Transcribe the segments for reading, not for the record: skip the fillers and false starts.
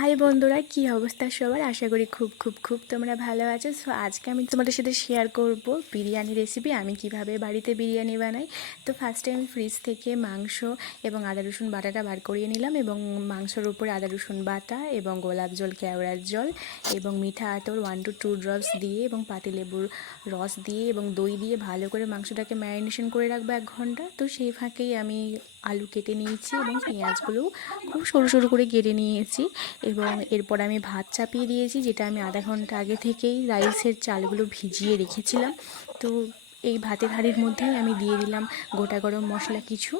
High বন্ধুরা, কি অবস্থা সবার? আশা করি খুব খুব খুব তোমরা ভালো আছো। সো আজকে আমি তোমাদের সাথে শেয়ার করব বিরিয়ানি রেসিপি, আমি কিভাবে বাড়িতে বিরিয়ানি বানাই। তো ফার্স্টে আমি ফ্রিজ থেকে মাংস এবং আদা রসুন বাটাটা বার করিয়ে নিলাম, এবং মাংসের উপরে আদা রসুন বাটা এবং গোলাপ জল, কেওড়ার জল এবং মিঠা আতর 1 to 2 ড্রপস দিয়ে এবং পাতিলেবুর রস দিয়ে এবং দই দিয়ে ভালো করে মাংসটাকে ম্যারিনেশন করে রাখবো 1 ঘন্টা। তো সেই ফাঁকেই আমি আলু কেটে নিয়েছি এবং পেঁয়াজগুলোও খুব সরু সরু করে কেটে নিয়েছি, এবং এরপর আমি ভাত চাপিয়ে দিয়েছি, যেটা আমি আধা ঘন্টা আগে থেকেই রাইসের চালগুলো ভিজিয়ে রেখেছিলাম। তো এই ভাতের হাঁড়ির মধ্যেই আমি দিয়ে দিলাম গোটা গরম মশলা কিছু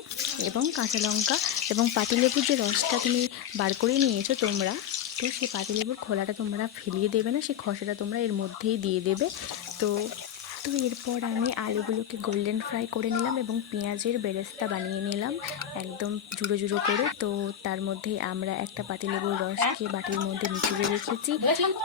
এবং কাঁচা লঙ্কা, এবং পাতিলেবুর যে রসটা তুমি বার করে নিয়েছো তোমরা, তো সেই পাতিলেবুর খোলাটা তোমরা ফেলিয়ে দেবে না, সেই খসাটা তোমরা এর মধ্যেই দিয়ে দেবে। তো তো এরপর আমি আলুগুলোকে গোল্ডেন ফ্রাই করে নিলাম এবং পেঁয়াজের বেরেস্তা বানিয়ে নিলাম একদম জুড়ো জুড়ো করে। তো তার মধ্যে আমরা একটা পাতিলেবুর রসকে বাটির মধ্যে নিচড়ে রেখেছি,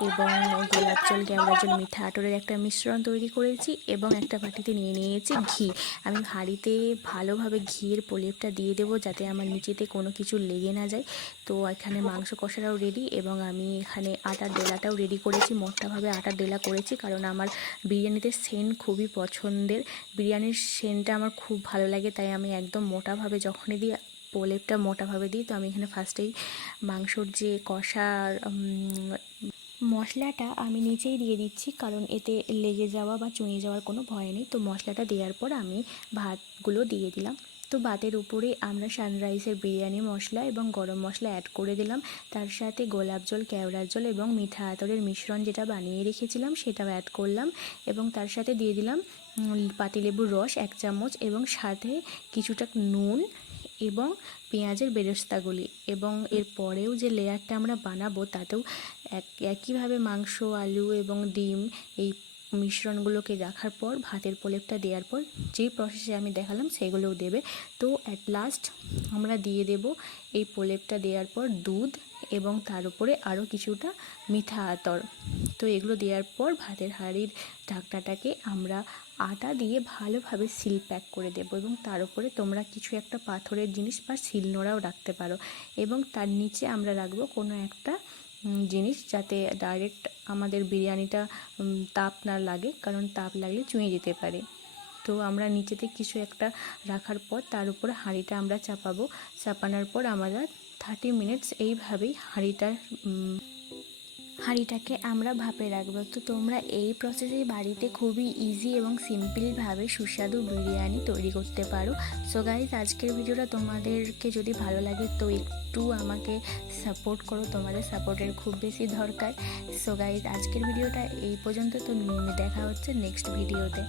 এবং গোলাপ জল, কেওড়া জল, মিঠা আতরের একটা মিশ্রণ তৈরি করেছি, এবং একটা বাটিতে নিয়ে নিয়েছি ঘি। আমি হাঁড়িতে ভালোভাবে ঘিয়ের প্রলেপটা দিয়ে দেবো যাতে আমার নিচেতে কোনো কিছু লেগে না যায়। তো এখানে মাংস কষাটাও রেডি, এবং আমি এখানে আটার ডেলাটাও রেডি করেছি, মোটাভাবে আটার ডেলা করেছি কারণ আমার বিরিয়ানিতে সেন্ট খুবই পছন্দের। বিরিয়ানির সেন্টটা আমার খুব ভালো লাগে, তাই আমি একদম মোটাভাবে যখনই দিই প্রলেপটা মোটাভাবে দিই। তো আমি এখানে ফার্স্টেই মাংসর যে কষার মশলাটা আমি নিচেই দিয়ে দিচ্ছি, কারণ এতে লেগে যাওয়া বা চুঁয়ে যাওয়ার কোনো ভয় নেই। তো মশলাটা দেওয়ার পর আমি ভাতগুলো দিয়ে দিলাম। তো ভাতের উপরে আমরা সানরাইসের বিরিয়ানি মশলা এবং গরম মশলা অ্যাড করে দিলাম, তার সাথে গোলাপ জল, কেওড়ার জল এবং মিঠা আতরের মিশ্রণ যেটা বানিয়ে রেখেছিলাম সেটাও অ্যাড করলাম, এবং তার সাথে দিয়ে দিলাম পাতিলেবুর রস 1 চামচ, এবং সাথে কিছুটা নুন এবং পেঁয়াজের বেরেস্তাগুলি। এবং এর পরেও যে লেয়ারটা আমরা বানাবো তাতেও একইভাবে মাংস, আলু এবং ডিম এই মিশ্রণগুলোকে রাখার পর ভাতের প্রলেপটা দেওয়ার পর যেই প্রসেসে আমি দেখালাম সেগুলোও দেবে। তো অ্যাট লাস্ট আমরা দিয়ে দেব এই প্রলেপটা দেওয়ার পর দুধ, এবং তার উপরে আরও কিছুটা মিঠা আতর। তো এগুলো দেওয়ার পর ভাতের হাঁড়ির ঢাকনাটাকে আমরা আটা দিয়ে ভালোভাবে সিল প্যাক করে দেবো, এবং তার উপরে তোমরা কিছু একটা পাথরের জিনিস বা শিলনোড়াও রাখতে পারো, এবং তার নিচে আমরা রাখবো কোনো একটা জিনিস যাতে ডাইরেক্ট আমাদের বিরিয়ানিটা তাপ না লাগে, কারণ তাপ লাগলে চুঁয়ে যেতে পারে। তো আমরা নিচেতে কিছু একটা রাখার পর তার উপরে হাঁড়িটা আমরা চাপানোর পর আমরা 30 মিনিটস এইভাবেই হাঁড়িটাকে আমরা ভাপে রাখবো। তো তোমরা এই প্রসেসে বাড়িতে খুবই ইজি এবং সিম্পলভাবে সুস্বাদু বিরিয়ানি তৈরি করতে পারো। সো গাইজ, আজকের ভিডিওটা তোমাদেরকে যদি ভালো লাগে তো একটু আমাকে সাপোর্ট করো, তোমাদের সাপোর্টের খুব বেশি দরকার। সো গাইজ, আজকের ভিডিওটা এই পর্যন্ত। তো দেখা হচ্ছে নেক্সট ভিডিওতে।